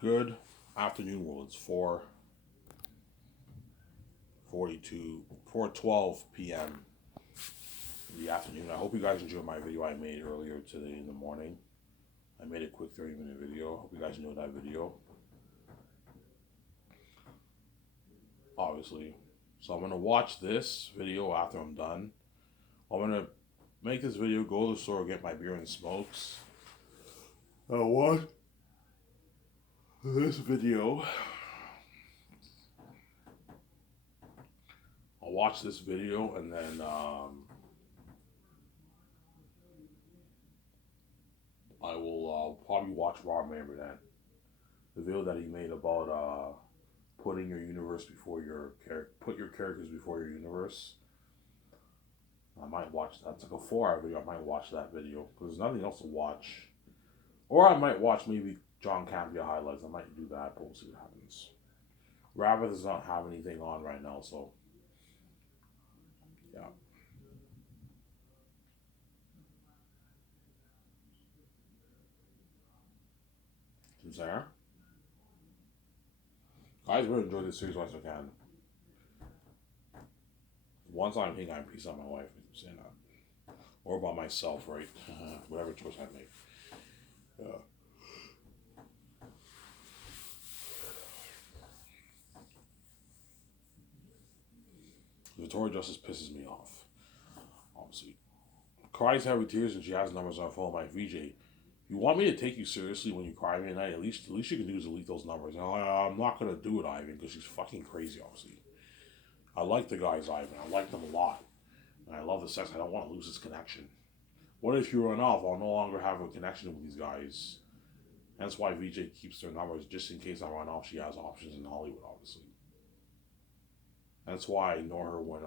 Good afternoon, world. It's 4:42, 4:12 p.m. in the afternoon. I hope you guys enjoyed my video I made earlier today in the morning. I made a quick 30-minute video. Hope you guys enjoyed that video. Obviously. So I'm gonna watch this video after I'm done. I'm gonna make this video, go to the store, get my beer and smokes. What? This video. I'll watch this video and then I will probably watch Rob Amber then. The video that he made about putting your universe before put your characters before your universe. I might watch that. It's like a 4-hour video. I might watch that video because there's nothing else to watch. Or I might watch maybe John Campia highlights. I might do that, but we'll see what happens. Rabbit does not have anything on right now, so yeah. Who's there? Guys, really enjoy this series once I can. Once I'm thinking I'm peace out my wife, I'm saying that. Or about myself, right? Whatever choice I make. Yeah. Victoria Justice pisses me off. Obviously. Cries heavy tears and she has numbers on her phone. My VJ, you want me to take you seriously when you cry me at night? At least you can do is delete those numbers. And I'm not gonna do it, Ivan, because she's fucking crazy. Obviously, I like the guys, Ivan. I like them a lot, and I love the sex. I don't want to lose this connection. What if you run off? I'll no longer have a connection with these guys. That's why VJ keeps their numbers just in case I run off. She has options in Hollywood, obviously. That's why I ignore her when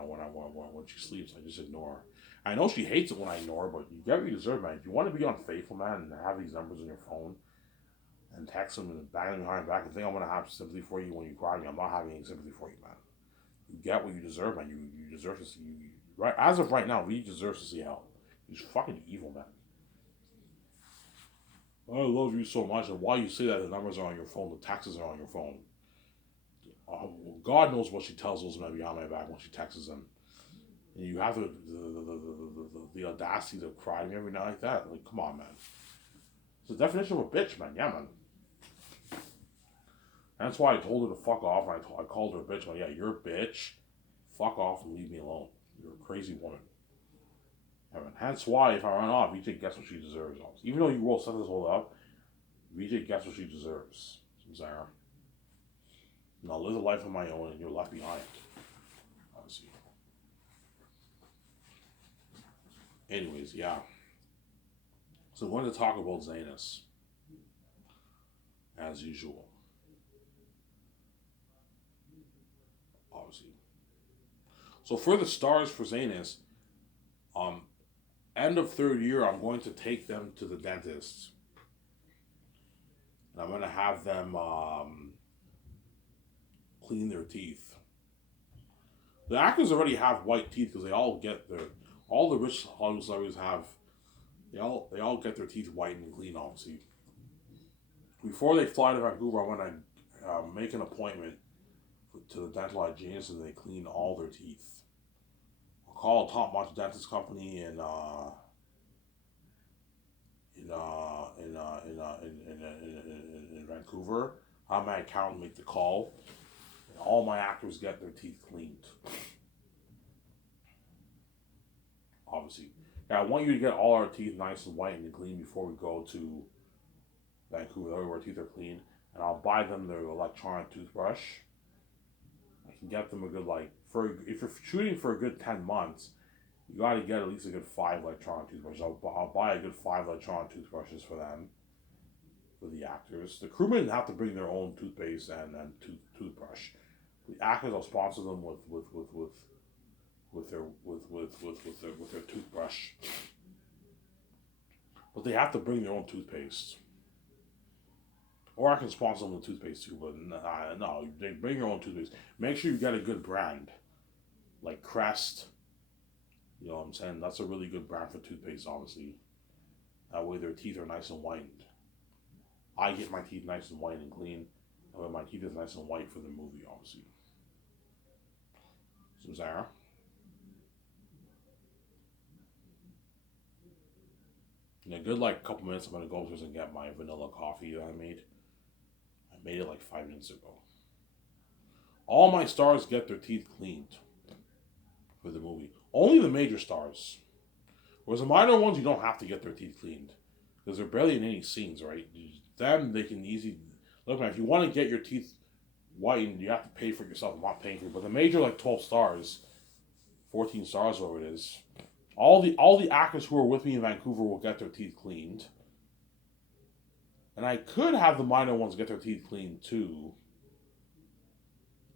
she sleeps. I just ignore her. I know she hates it when I ignore her, but you get what you deserve, man. If you want to be unfaithful, man, and have these numbers on your phone and text them and bang them behind your back and think I'm gonna have sympathy for you when you cry me, I'm not having any sympathy for you, man. You get what you deserve, man. You deserve to see right as of right now. He deserves to see hell. He's fucking evil, man. I love you so much, and while you say that, the numbers are on your phone, the taxes are on your phone. God knows what she tells those men behind my back when she texts them. And you have the audacity to cry to me every night like that. Like, come on, man. It's the definition of a bitch, man. Yeah, man. And that's why I told her to fuck off. And I called her a bitch. Like, yeah, you're a bitch. Fuck off and leave me alone. You're a crazy woman. Yeah, man. Hence why if I run off, VJ gets what she deserves. Even though you will set this whole up, VJ gets what she deserves. Zara. And I'll live a life of my own and you're left behind. Obviously. Anyways, yeah. So I wanted to talk about Zanus. As usual. Obviously. So for the stars for Zanus, end of third year, I'm going to take them to the dentist. And I'm going to have them clean their teeth. The actors already have white teeth because they all get all the rich Hollywood celebrities have, they all get their teeth whitened and clean, obviously. Before they fly to Vancouver, I'm going to make an appointment to the dental hygienist and they clean all their teeth. I'll call a top-notch dentist company in Vancouver. Have my accountant make the call. And all my actors get their teeth cleaned. Obviously. Yeah, I want you to get all our teeth nice and white and clean before we go to Vancouver. That way our teeth are clean. And I'll buy them their electronic toothbrush. I can get them a good, if you're shooting for a good 10 months, you got to get at least a good 5 electronic toothbrushes. I'll buy a good 5 electronic toothbrushes for them, for the actors. The crewmen have to bring their own toothpaste and toothbrush. The actors, I'll sponsor them with their toothbrush. But they have to bring their own toothpaste. Or I can sponsor them with toothpaste too, but no, they bring your own toothpaste. Make sure you get a good brand, like Crest. You know what I'm saying? That's a really good brand for toothpaste, obviously. That way their teeth are nice and whitened. I get my teeth nice and white and clean. And my teeth is nice and white for the movie, obviously. So, Zara. In a good like couple minutes, I'm gonna go upstairs and get my vanilla coffee that I made. I made it like 5 minutes ago. All my stars get their teeth cleaned for the movie. Only the major stars. Whereas the minor ones, you don't have to get their teeth cleaned because they're barely in any scenes, right? Them, they can easily look. Man, if you want to get your teeth whitened, you have to pay for it yourself. I'm not paying for it, but the major like 12 stars, 14 stars, whatever it is. All the actors who are with me in Vancouver will get their teeth cleaned, and I could have the minor ones get their teeth cleaned too.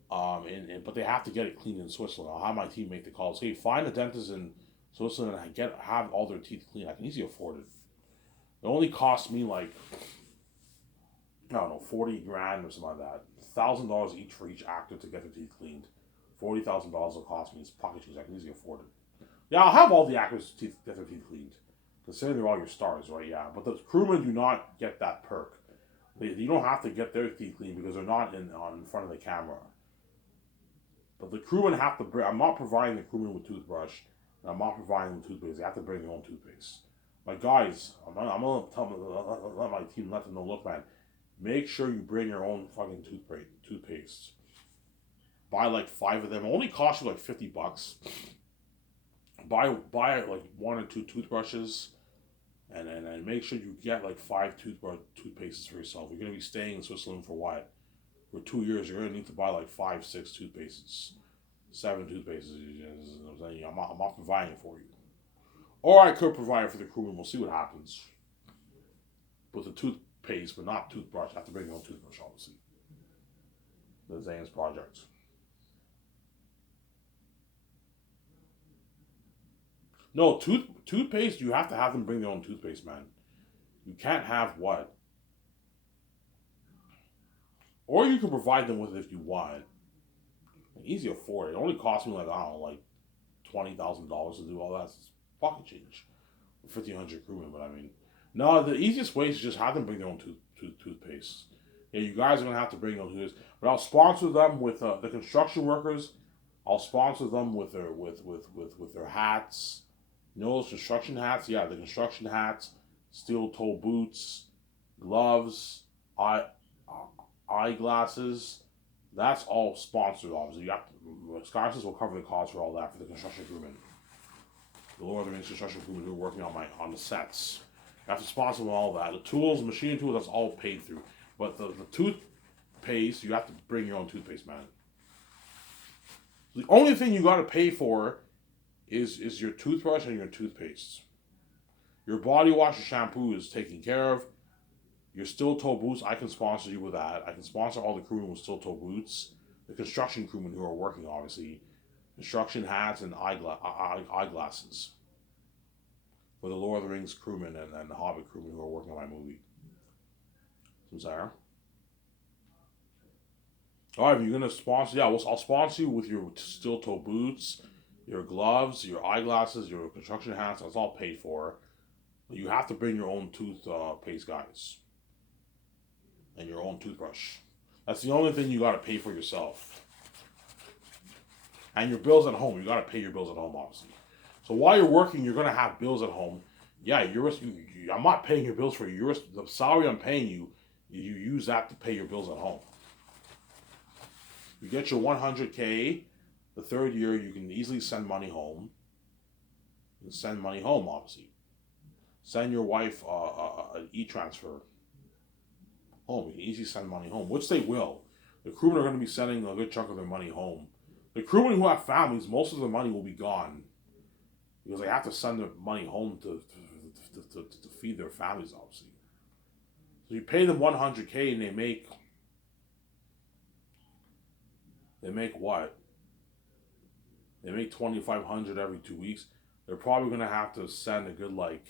But they have to get it cleaned in Switzerland. I'll have my team make the calls. Hey, find a dentist in Switzerland and have all their teeth cleaned. I can easily afford it. It only costs me like I don't know, 40 grand or something like that. $1,000 each for each actor to get their teeth cleaned. $40,000 will cost me. It's pocket change. I can easily afford it. Yeah, I'll have all the actors get their teeth cleaned, considering they're all your stars, right? Yeah, but the crewmen do not get that perk. You don't have to get their teeth cleaned because they're not in front of the camera. But the crewmen have to bring. I'm not providing the crewmen with toothbrush, and I'm not providing them toothpaste. They have to bring their own toothpaste. Like guys, I'm gonna let my team let them know. Look, man, make sure you bring your own fucking toothpaste. Buy like 5 of them. It only costs you like $50. Buy like 1 or 2 toothbrushes, and make sure you get like 5 toothpastes for yourself. You're gonna be staying in Switzerland for what? For 2 years, you're gonna need to buy like 5, 6 toothpastes, 7 toothpastes. I'm not providing it for you. Or I could provide it for the crew, and we'll see what happens. With the toothpaste, but not toothbrush. I have to bring your own toothbrush, obviously. The Zane's project. No, toothpaste, you have to have them bring their own toothpaste, man. You can't have what? Or you can provide them with it if you want. Easy to afford. It only cost me like, I don't know, like $20,000 to do all that. It's pocket change. 1,500 crewmen, but I mean, no, the easiest way is just have them bring their own toothpaste. Yeah, you guys are gonna have to bring their own toothpaste, but I'll sponsor them with the construction workers. I'll sponsor them with their hats. You know those construction hats? Yeah, the construction hats, steel toe boots, gloves, eyeglasses. That's all sponsored, obviously. You have to, Scholarships will cover the cost for all that for the construction crewmen. The Lord of the Rings construction crewmen who are working on the sets. You have to sponsor them all that. The tools, machine tools, that's all paid through. But the toothpaste, you have to bring your own toothpaste, man. The only thing you got to pay for is your toothbrush and your toothpaste. Your body wash and shampoo is taken care of. Your steel toe boots, I can sponsor you with that. I can sponsor all the crewmen with steel toe boots. The construction crewmen who are working, obviously. Construction hats and eyeglasses. For the Lord of the Rings crewmen and the Hobbit crewmen who are working on my movie. So, Sarah? Alright, if you're going to sponsor, yeah, I'll sponsor you with your steel toe boots, your gloves, your eyeglasses, your construction hats. That's all paid for. But you have to bring your own toothpaste, guys. And your own toothbrush. That's the only thing you got to pay for yourself. And your bills at home. You got to pay your bills at home, obviously. So while you're working, you're going to have bills at home. Yeah, I'm not paying your bills for you. The salary I'm paying you, you use that to pay your bills at home. You get your 100K, the third year, you can easily send money home. You can send money home, obviously. Send your wife an e-transfer home. You can easily send money home, which they will. The crewmen are going to be sending a good chunk of their money home. The crewmen who have families, most of their money will be gone because they have to send their money home to feed their families, obviously. So you pay them 100K and they make what? They make 2,500 every 2 weeks. They're probably going to have to send a good like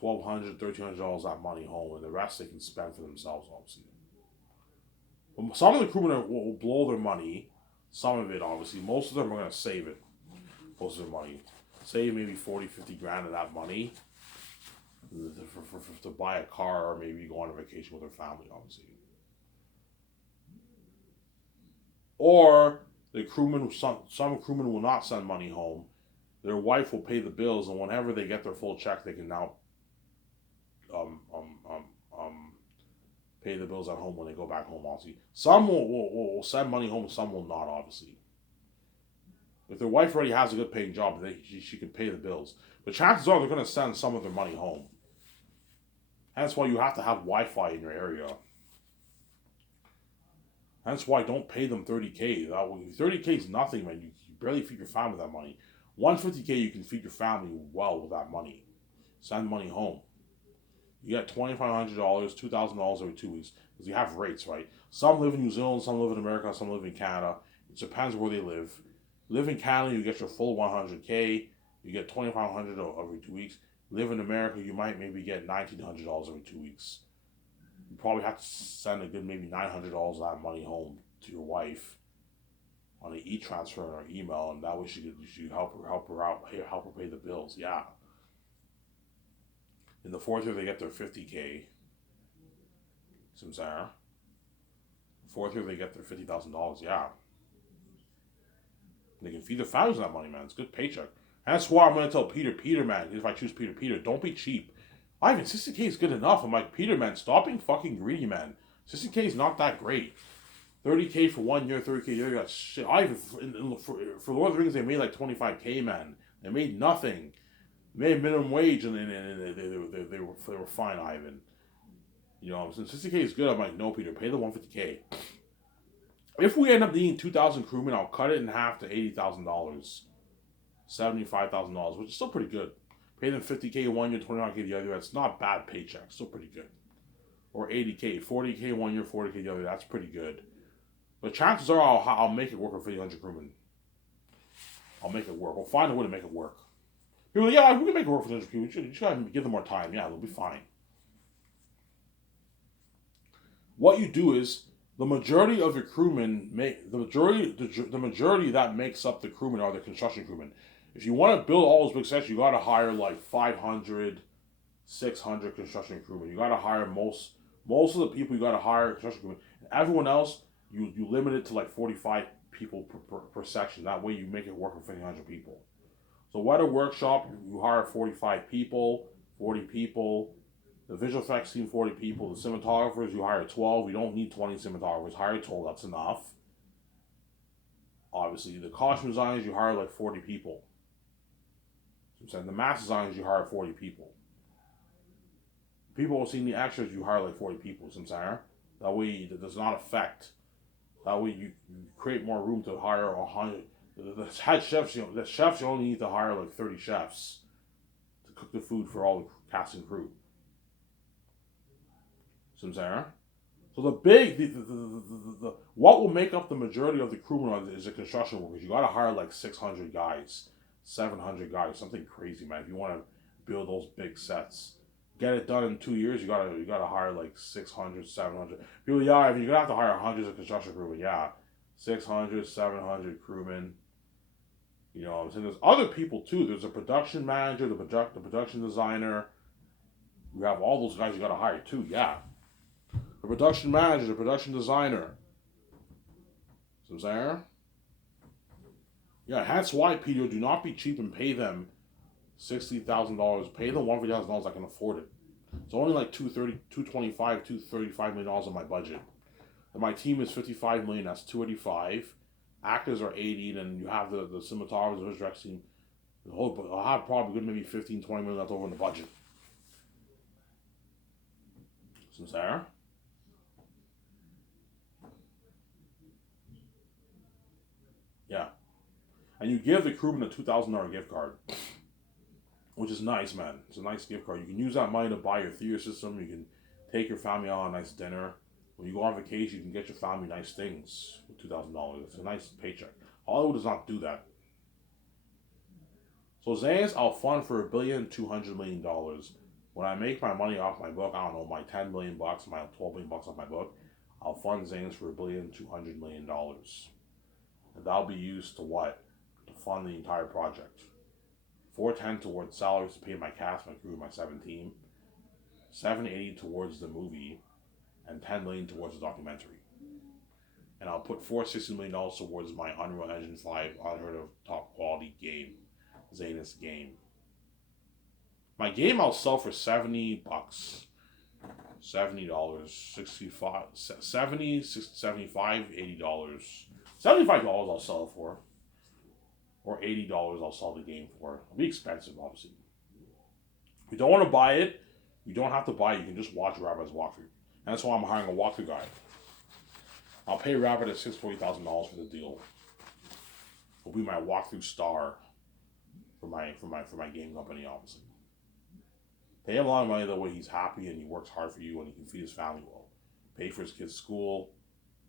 $1,200, $1,300 that money home, and the rest they can spend for themselves, obviously. But some of the crewmen will blow their money. Some of it, obviously. Most of them are going to save it. Most of their money. Save maybe 40, 50 grand of that money. to buy a car or maybe go on a vacation with their family, obviously. Or the crewman, some crewmen will not send money home. Their wife will pay the bills, and whenever they get their full check, they can now um, um, um, um, pay the bills at home when they go back home. Obviously, some will send money home, some will not. Obviously, if their wife already has a good paying job, she can pay the bills. But chances are they're going to send some of their money home. That's why you have to have Wi-Fi in your area. That's why don't pay them 30K. 30K is nothing, man. You barely feed your family with that money. 150K, you can feed your family well with that money. Send money home. You get $2,500, $2,000 every 2 weeks because you have rates, right? Some live in New Zealand, some live in America, some live in Canada. It depends where they live. Live in Canada, you get your full 100K. You get $2,500 every 2 weeks. Live in America, you might maybe get $1,900 every 2 weeks. You probably have to send a good maybe $900 of that money home to your wife on an e-transfer or email, and that way she could help her out, help her pay the bills. Yeah. In the fourth year, they get their 50K. Some Sarah. Fourth year, they get their $50,000. Yeah. They can feed their families with that money, man. It's a good paycheck. And that's why I'm going to tell Peter, man, if I choose Peter, don't be cheap. Ivan, 60K is good enough. I'm like, Peter, man, stop being fucking greedy, man. 60K is not that great. 30K for 1 year, 30K a year, you got shit. Ivan, for Lord of the Rings, they made like 25K, man. They made nothing. They made minimum wage, and they were fine, Ivan. You know, since 60K is good, I'm like, no, Peter, pay the 150K. If we end up needing 2,000 crewmen, I'll cut it in half to $80,000. $75,000, which is still pretty good. Pay them 50K 1 year, 29K the other year. That's not bad paycheck. Still pretty good. Or 80K, 40K 1 year, 40K the other year. That's pretty good. But chances are I'll make it work with 100 crewmen. I'll make it work. We'll find a way to make it work. People are like, yeah, we can make it work for 100 crewmen. You should give them more time. Yeah, they'll be fine. What you do is the majority of your crewmen the majority that makes up the crewmen are the construction crewmen. If you want to build all those big sets, you got to hire like 500, 600 construction crewmen. You got to hire most of the people. You got to hire construction crewmen. Everyone else, you limit it to like 45 people per section. That way, you make it work for 1,500 people. So, weather workshop, you hire 45 people, 40 people. The visual effects team, 40 people. The cinematographers, you hire 12. You don't need 20 cinematographers. Hire 12. That's enough. Obviously, the costume designers, you hire like 40 people. So the mask designers, you hire 40 people. People who see the extras, you hire like 40 people. That way, it does not affect. That way, you create more room to hire 100. The head chefs, you only need to hire like 30 chefs to cook the food for all the cast and crew. So the what will make up the majority of the crewmen is the construction workers. You got to hire like 600 guys, 700 guys, something crazy, man. If you want to build those big sets, get it done in 2 years, you gotta hire like 600, 700 people. Yeah, I mean, you're gonna have to hire hundreds of construction crewmen. Yeah, 600, 700 crewmen. You know what I'm saying? There's other people too. There's a production manager, the production designer. You have all those guys you gotta hire too. Yeah. The production manager, the production designer. See what I'm saying? Yeah, that's why, Peter, do not be cheap and pay them $60,000. Pay them $150,000. I can afford it. It's only like $225, $235 million on my budget. And my team is $55 million. That's $285. Actors are $80, and you have the cinematographers, the visual effects team. I'll have probably good maybe $15, $20 million left over in the budget. See what I'm saying? Yeah. And you give the crewman a $2,000 gift card, which is nice, man. It's a nice gift card. You can use that money to buy your theater system. You can take your family out on a nice dinner. When you go on vacation, you can get your family nice things with $2,000. It's a nice paycheck. Hollywood does not do that. So Zans, I'll fund for $1,200,000,000. When I make my money off my book, I don't know, my $10 million, my $12 million off my book, I'll fund Zans for $1,200,000,000. And that'll be used to what? To fund the entire project. 410 towards salaries to pay my cast, my crew, my 7 team. $780 towards the movie, and $10 million towards the documentary. And I'll put $460 million towards my Unreal Engine 5 unheard of top quality game, Zanus game. My game I'll sell for $70. $70, 65, 70, 75, $80. $75 I'll sell it for. Or $80 I'll sell the game for. It'll be expensive, obviously. If you don't want to buy it, you don't have to buy it. You can just watch Rabbit's walkthrough. And that's why I'm hiring a walkthrough guy. I'll pay Rabbit at $640,000 for the deal. He'll be my walkthrough star for my game company, obviously. Pay him a lot of money, that way he's happy and he works hard for you and he can feed his family well. Pay for his kids' school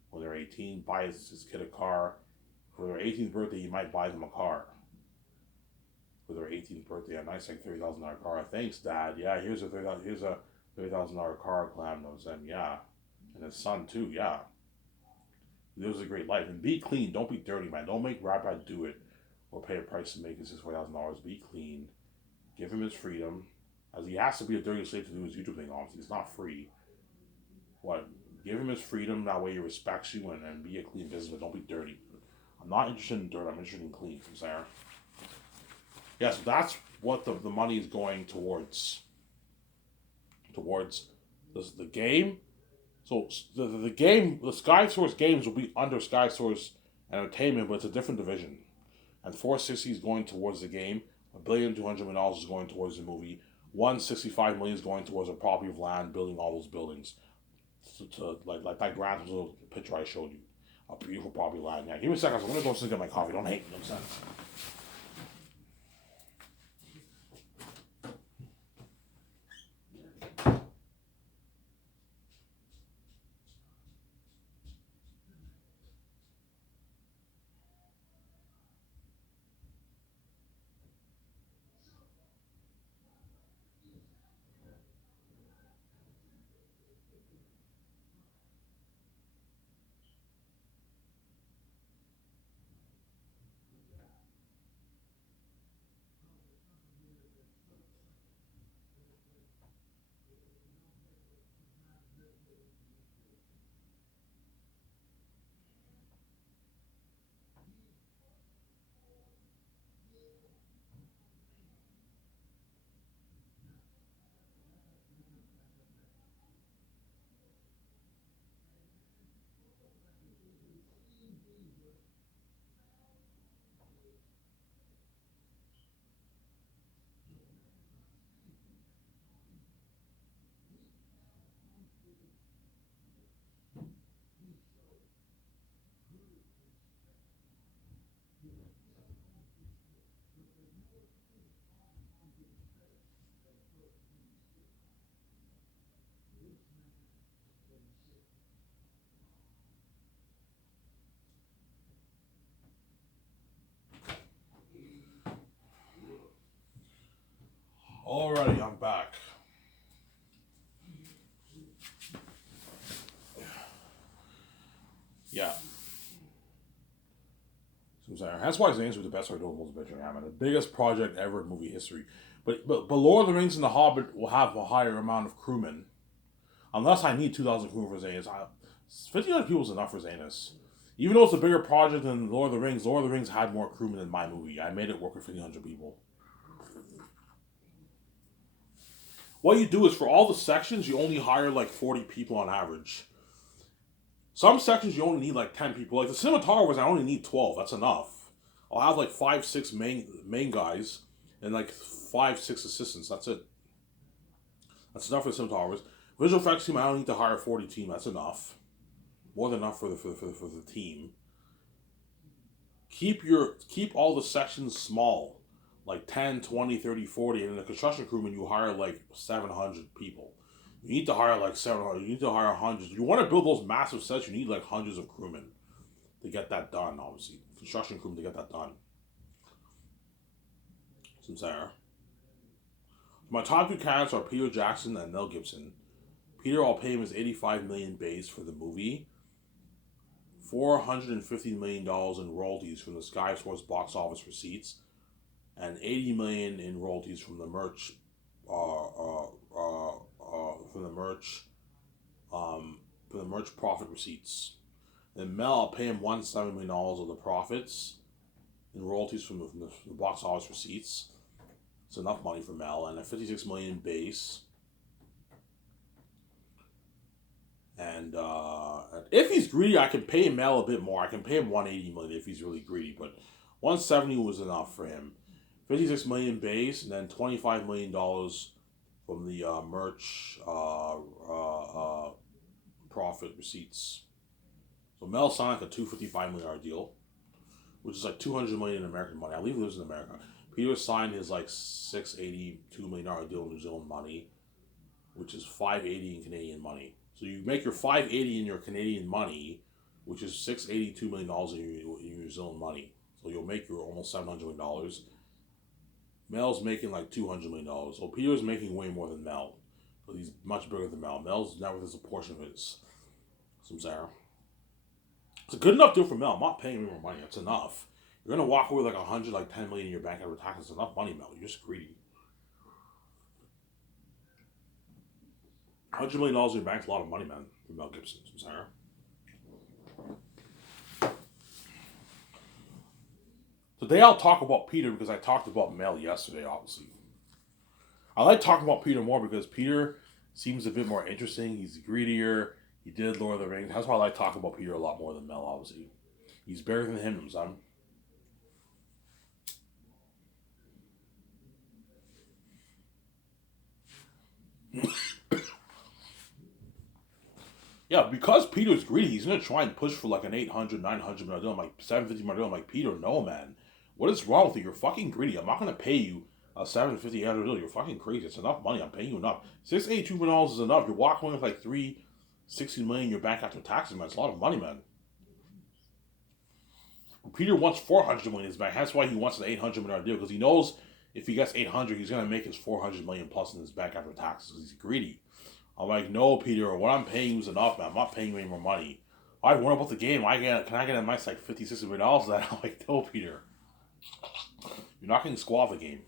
when they're 18, buy his kid a car. For their 18th birthday, you might buy them a car. For their 18th birthday, a nice like $30,000 car. Thanks, Dad. Yeah, here's a $30,000 car. Clam knows them. Yeah, and his son too. Yeah, he lives a great life. And be clean. Don't be dirty, man. Don't make Rabbit do it or pay a price to make it $64,000. Be clean. Give him his freedom. As he has to be a dirty slave to do his YouTube thing, obviously. It's not free. What? Give him his freedom, that way he respects you and be a clean businessman. Don't be dirty. I'm not interested in dirt, I'm interested in clean, from Sarah. Yeah, so that's what the money is going towards. Towards the game. So the game, the Sky Source games will be under Sky Source Entertainment, but it's a different division. And 460 is going towards the game. $1,200,000,000 is going towards the movie. $165 million is going towards a property of land, building all those buildings. To like that grand little picture I showed you. A beautiful property of land. Yeah, give me a second. I'm gonna go get my coffee. Don't hate me, no sense. Alrighty, I'm back. Yeah. So that's why Zane's was the best Renewables Adventure Hammer, the biggest project ever in movie history. But Lord of the Rings and The Hobbit will have a higher amount of crewmen. Unless I need 2,000 crewmen for Zanus. 1,500 people is enough for Zanus. Even though it's a bigger project than Lord of the Rings had more crewmen than my movie. I made it work with 1,500 people. What you do is for all the sections, you only hire like 40 people on average. Some sections you only need like 10 people. Like the cinematographers, I only need 12. That's enough. I'll have like 5, 6 main guys and like 5, 6 assistants. That's it. That's enough for the cinematographers. Visual effects team, I don't need to hire a 40 team. That's enough. More than enough for the team. Keep all the sections small. Like 10, 20, 30, 40. And in the construction crewman, you hire like 700 people. You need to hire like 700. You need to hire hundreds. You want to build those massive sets, you need like hundreds of crewmen to get that done, obviously. Construction crewmen to get that done. Sincere. My top 2 candidates are Peter Jackson and Mel Gibson. Peter, I'll pay him his $85 million base for the movie. $450 million in royalties from the Sky Source box office receipts. And $80 million in royalties from the merch from the merch, for the merch profit receipts. And Mel, I'll pay him $170 million of the profits in royalties from the box office receipts. It's enough money for Mel, and a $56 million base. And if he's greedy, I can pay Mel a bit more. I can pay him $180 million if he's really greedy, but $170 was enough for him. $56 million base, and then $25 million from the merch profit receipts. So Mel signed like a $255 million deal, which is like $200 million in American money. I believe he lives in America. Peter signed his like $682 million deal in New Zealand money, which is $580 in Canadian money. So you make your $580 in your Canadian money, which is $682 million in New Zealand money. So you'll make your almost $700 million. Mel's making like $200 million. So Peter's making way more than Mel. So he's much bigger than Mel. Mel's never has a portion of his. Samsara. It's a good enough deal for Mel. I'm not paying him more money. That's enough. You're gonna walk away with like $10 million in your bank after taxes. It's enough money, Mel. You're just greedy. $100 million in your bank's a lot of money, man. For Mel Gibson. Samsara. Today I'll talk about Peter because I talked about Mel yesterday, obviously. I like talking about Peter more because Peter seems a bit more interesting. He's greedier. He did Lord of the Rings. That's why I like talking about Peter a lot more than Mel, obviously. He's better than him, son. Yeah, because Peter's greedy, he's going to try and push for like an $800, $900 million deal. I'm like, $750 million. I'm like, Peter, no, man. What is wrong with you? You're fucking greedy. I'm not going to pay you a $750, $800 deal. You're fucking crazy. It's enough money. I'm paying you enough. $682 million is enough. You're walking away with like $360 million in your bank after taxes, man. It's a lot of money, man. Peter wants $400 million in his bank. That's why he wants an $800 million deal, because he knows if he gets $800, he's going to make his $400 million plus in his bank after taxes. He's greedy. I'm like, no, Peter, what I'm paying you is enough, man. I'm not paying you any more money. I worry about the game. Can I get a nice like $50, $60 million for that? I'm like, no, Peter. You're not getting squaw the game.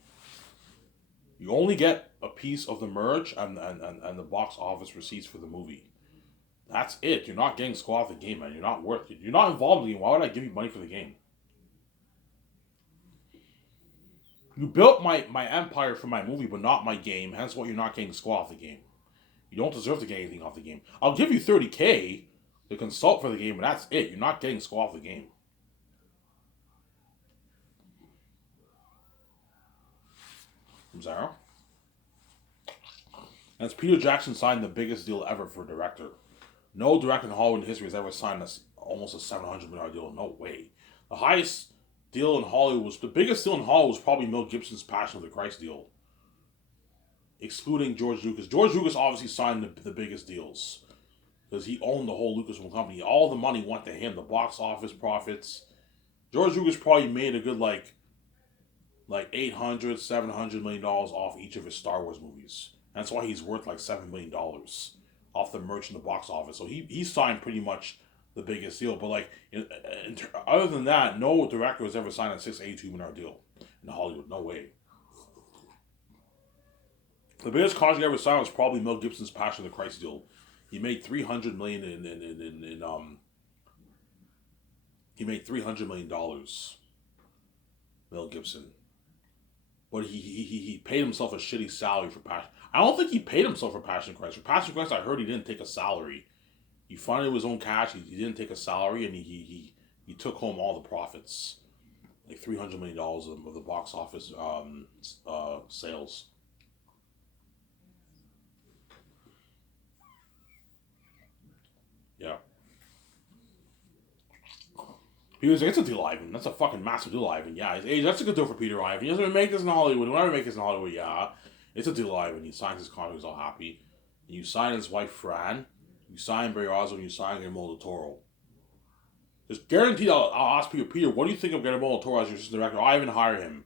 You only get a piece of the merch and the box office receipts for the movie. That's it. You're not getting squaw the game, man. You're not worth it. You're not involved in the game. Why would I give you money for the game? You built my empire for my movie, but not my game. Hence why you're not getting squaw off the game. You don't deserve to get anything off the game. I'll give you $30K to consult for the game, but that's it. You're not getting squaw off the game. From Zara. As Peter Jackson signed the biggest deal ever for a director. No director in Hollywood history has ever signed almost a $700 million deal. No way. The highest deal in Hollywood the biggest deal in Hollywood was probably Mel Gibson's Passion of the Christ deal. Excluding George Lucas. George Lucas obviously signed the biggest deals. Because he owned the whole Lucasfilm company. All the money went to him. The box office profits. George Lucas probably made a good like $800, $700 million off each of his Star Wars movies. That's why he's worth like $7 million off the merch in the box office. So he signed pretty much the biggest deal. But like, other than that, no director has ever signed a $682 million deal in Hollywood. No way. The biggest contract ever signed was probably Mel Gibson's Passion of the Christ deal. He made $300 million he made $300 million. Mel Gibson. But he paid himself a shitty salary for Passion. I don't think he paid himself for Passion Christ. For Passion Christ, I heard he didn't take a salary. He funded his own cash. He didn't take a salary, and he took home all the profits, like $300 million of the box office sales. Yeah. He was like, it's a deal, Ivan. That's a fucking massive deal, Ivan. Yeah, hey, that's a good deal for Peter Ivan. He doesn't make this in Hollywood. He'll never make this in Hollywood, yeah. It's a deal, Ivan. He signs his contract, he's all happy. And you sign his wife, Fran. You sign Barry Oswald, you sign Guillermo del Toro. Just guaranteed, I'll ask Peter, what do you think of Guillermo del Toro as your assistant director? I even hire him.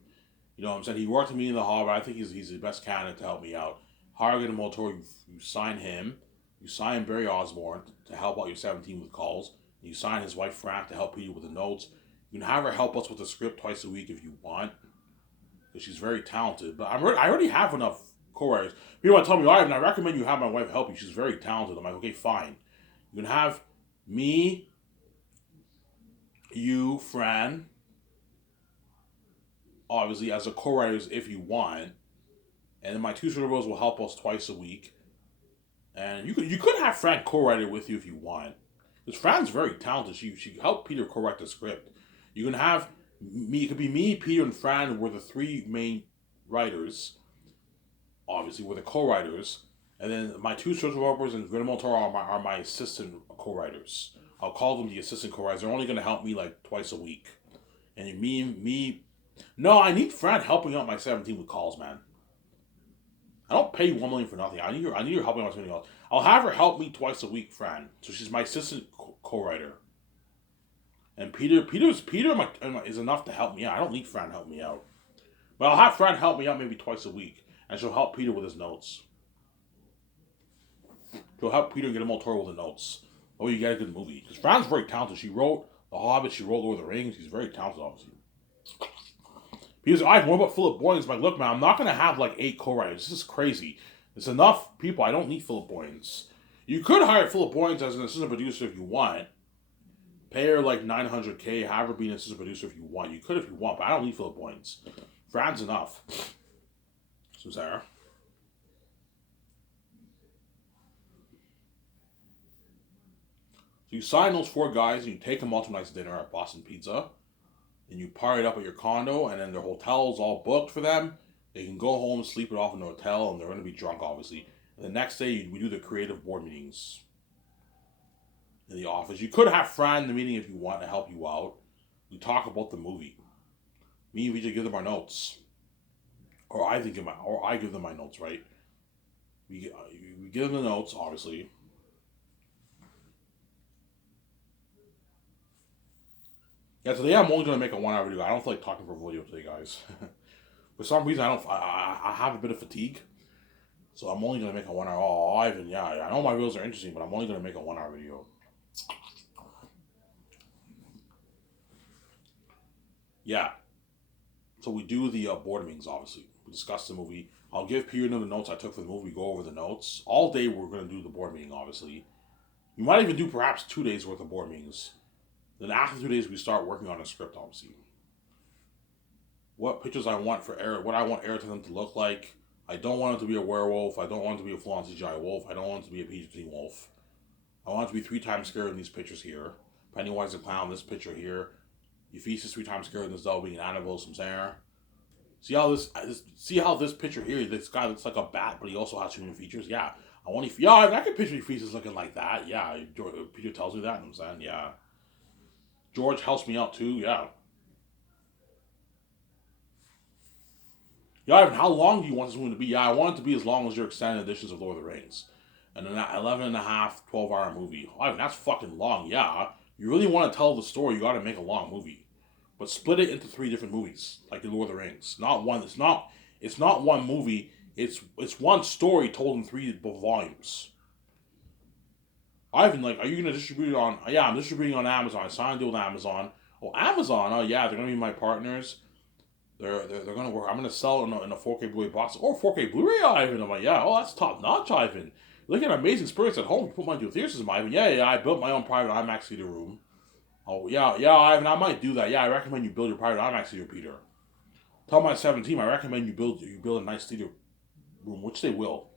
You know what I'm saying? He worked with me in the Hobbit. I think he's the best candidate to help me out. Hire Guillermo del Toro, you sign him. You sign Barry Osborne to help out your 17 with calls. You sign his wife, Fran, to help Peter with the notes. You can have her help us with the script twice a week if you want. Because she's very talented. But I already have enough co-writers. People want to tell me, Ivan, I recommend you have my wife help you. She's very talented. I'm like, okay, fine. You can have me, you, Fran, obviously, as a co-writers if you want. And then my two Super Bros will help us twice a week. And you could have Fran co-write it with you if you want. Because Fran's very talented. She helped Peter co-write the script. You can have me. It could be me, Peter, and Fran were the three main writers. Obviously, were the co-writers. And then my two social developers and Guillermo Toro are my assistant co-writers. I'll call them the assistant co-writers. They're only going to help me like twice a week. And me. No, I need Fran helping out my 17 with calls, man. I don't pay $1 million for nothing. I need her helping out something else. I'll have her help me twice a week, Fran. So she's my assistant co-writer. And Peter is enough to help me out. I don't need Fran to help me out. But I'll have Fran help me out maybe twice a week. And she'll help Peter with his notes. She'll help Peter get him all Toro with the notes. Oh, you get a good movie. Because Fran's very talented. She wrote The Hobbit. She wrote Lord of the Rings. She's very talented, obviously. Because what about Philip Boyens? Like, look, man, I'm not going to have like 8 co-writers. This is crazy. There's enough people. I don't need Philip Boyens. You could hire Philip Boyens as an assistant producer if you want. Pay her like $900K, have her be an assistant producer if you want. You could if you want, but I don't need Philip Boyens. Fran's enough. So, Sarah. So you sign those 4 guys and you take them out to a nice dinner at Boston Pizza. And you party it up at your condo, and then their hotel's all booked for them. They can go home, sleep it off in the hotel, and they're going to be drunk, obviously. And the next day, we do the creative board meetings in the office. You could have Fran in the meeting if you want to help you out. We talk about the movie. Me and Vijay give them our notes. Or I give them my notes, right? We give them the notes, obviously. Yeah, today I'm only going to make a 1 hour video. I don't feel like talking for a video today, guys. For some reason, I have a bit of fatigue. So I'm only going to make a 1 hour. Oh, Ivan, yeah, I know my videos are interesting, but I'm only going to make a 1 hour video. Yeah. So we do the board meetings, obviously. We discuss the movie. I'll give Peter the notes I took for the movie. Go over the notes. All day we're going to do the board meeting, obviously. You might even do perhaps 2 days worth of board meetings. Then after 2 days, we start working on a script, obviously. What pictures I want for Eric, what I want Eric to them to look like. I don't want him to be a werewolf. I don't want him to be a full-on CGI wolf. I don't want him to be a PG-13 wolf. I want him to be 3 times scarier in these pictures here. Pennywise the Clown, this picture here. Euphys is 3 times scarier than this dog being an Annabelle, some Sarah. See how this picture here, this guy looks like a bat, but he also has human features? Yeah. I can picture Euphys looking like that. Yeah, Peter tells me that, and I'm saying, yeah. George helps me out too, yeah. Yeah, Ivan, how long do you want this movie to be? Yeah, I want it to be as long as your extended editions of Lord of the Rings. And an 11 and a half, 12-hour movie. Ivan, that's fucking long, yeah. You really want to tell the story, you gotta make a long movie. But split it into 3 different movies, like the Lord of the Rings. Not one, it's not one movie, it's one story told in 3 volumes. Ivan, like, are you gonna distribute it on? Yeah, I'm distributing on Amazon. I signed a deal with Amazon. Oh, Amazon. Oh, yeah, they're gonna be my partners. They're gonna work. I'm gonna sell it in a 4K Blu-ray box or 4K Blu-ray, Ivan. I'm like, yeah. Oh, that's top notch, Ivan. Look at an amazing experience at home. You put mine to a theater system, Ivan. Yeah. I built my own private IMAX theater room. Oh, yeah, Ivan. I might do that. Yeah, I recommend you build your private IMAX theater, Peter. Tell my 17. I recommend you build a nice theater room, which they will.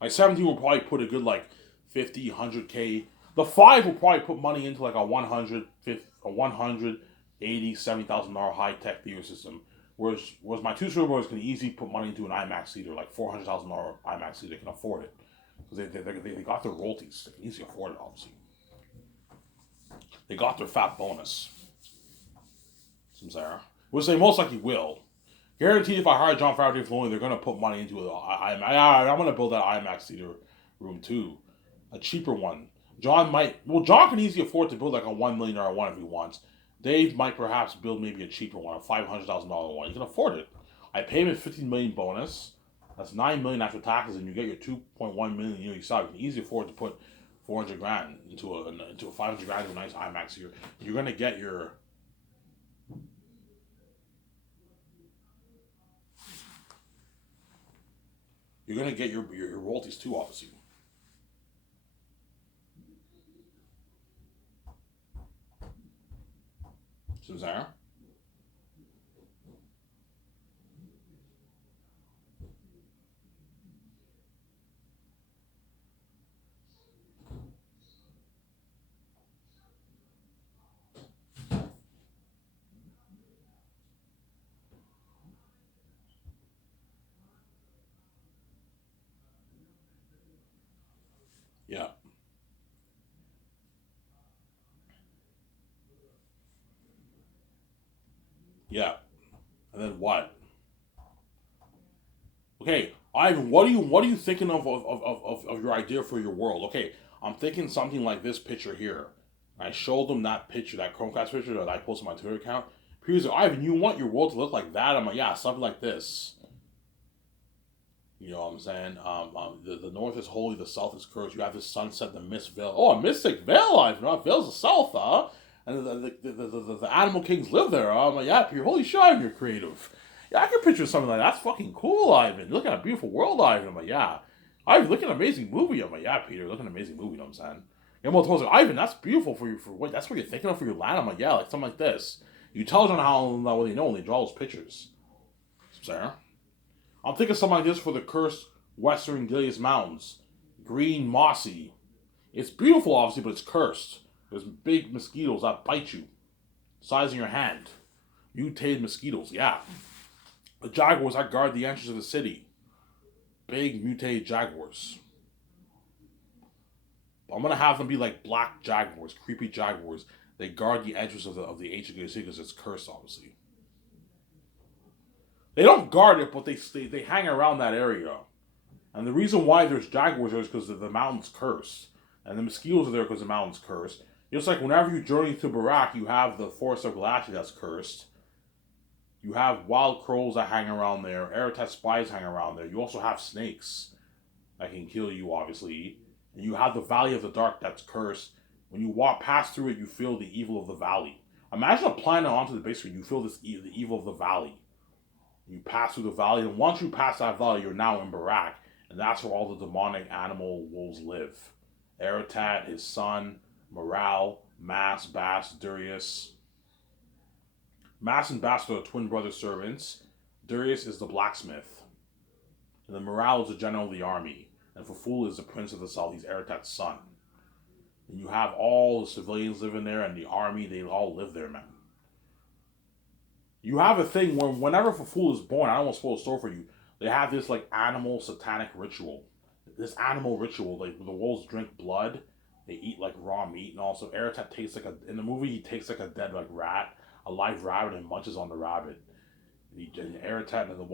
My 17 will probably put a good like 50, 100K. The 5 will probably put money into like a 180, $70,000 high-tech theater system. Whereas my 2 Super Bros can easily put money into an IMAX theater, like $400,000 IMAX theater. They can afford it. Because they got their royalties. They can easily afford it, obviously. They got their fat bonus. Some Sarah. Which they most likely will. Guaranteed if I hire Jon Favreau Filoni, they're going to put money into it. I'm going to build that IMAX theater room too. A cheaper one. John can easily afford to build like a $1 million one if he wants. Dave might perhaps build maybe a cheaper one, a $500,000 one. He can afford it. I pay him a $15 million bonus. That's $9 million after taxes, and you get your $2.1 million yourself. You can easily afford to put $400,000 into a $500,000 into a nice IMAX here. You're gonna get your you're gonna get your royalties too, obviously. Samsara? Yeah. Yeah. And then what? Okay, Ivan, what are you thinking of your idea for your world? Okay, I'm thinking something like this picture here. I showed them that picture, that Chromecast picture that I posted on my Twitter account. He's like, Ivan, you want your world to look like that? I'm like, yeah, something like this. You know what I'm saying? The north is holy, the south is cursed. You have this sunset, the mist veil. Oh, a mystic veil, Ivan. Veil's the south, huh? And the animal kings live there. Huh? I'm like, yeah, you're holy shit, Ivan, you're creative. Yeah, I can picture something like that. That's fucking cool, Ivan. Look at a beautiful world, Ivan. I'm like, yeah. Ivan, look at an amazing movie. I'm like, yeah, Peter, look at an amazing movie. You know what I'm saying? And Mo told me, Ivan, that's beautiful for you. For what? That's what you're thinking of for your land. I'm like, yeah, like something like this. You tell them how they know when they draw those pictures. Sarah, I'm thinking something like this for the cursed Western Gilead Mountains. Green, mossy. It's beautiful, obviously, but it's cursed. There's big mosquitoes that bite you, size in your hand. Mutated mosquitoes, yeah. The jaguars that guard the entrance of the city. Big mutated jaguars. I'm gonna have them be like black jaguars, creepy jaguars. They guard the entrance of the ancient city because it's cursed, obviously. They don't guard it, but they hang around that area. And the reason why there's jaguars there is because the mountain's cursed. And the mosquitoes are there because the mountain's cursed. Just like whenever you journey to Barak, you have the Forest of Galaxy that's cursed. You have wild crows that hang around there. Aratat spies hang around there. You also have snakes that can kill you, obviously. And you have the Valley of the Dark that's cursed. When you walk past through it, you feel the evil of the valley. Imagine a planet onto the base screen. You feel the evil of the valley. You pass through the valley, and once you pass that valley, you're now in Barak. And that's where all the demonic animal wolves live. Aratat, his son, Morale, Mass, Bass, Durius. Mass and Bass are the twin brother servants. Durius is the blacksmith. And then Morale is the general of the army. And Faful is the prince of the south. He's Aratat's son. And you have all the civilians living there and the army. They all live there, man. You have a thing where whenever Faful is born, I don't want to spoil the story for you. They have this like animal satanic ritual. This animal ritual, like the wolves drink blood, they eat like raw meat, and also Aratat takes like in the movie he takes like a dead like rat, a live rabbit, and munches on the rabbit. And Aratat and the wolf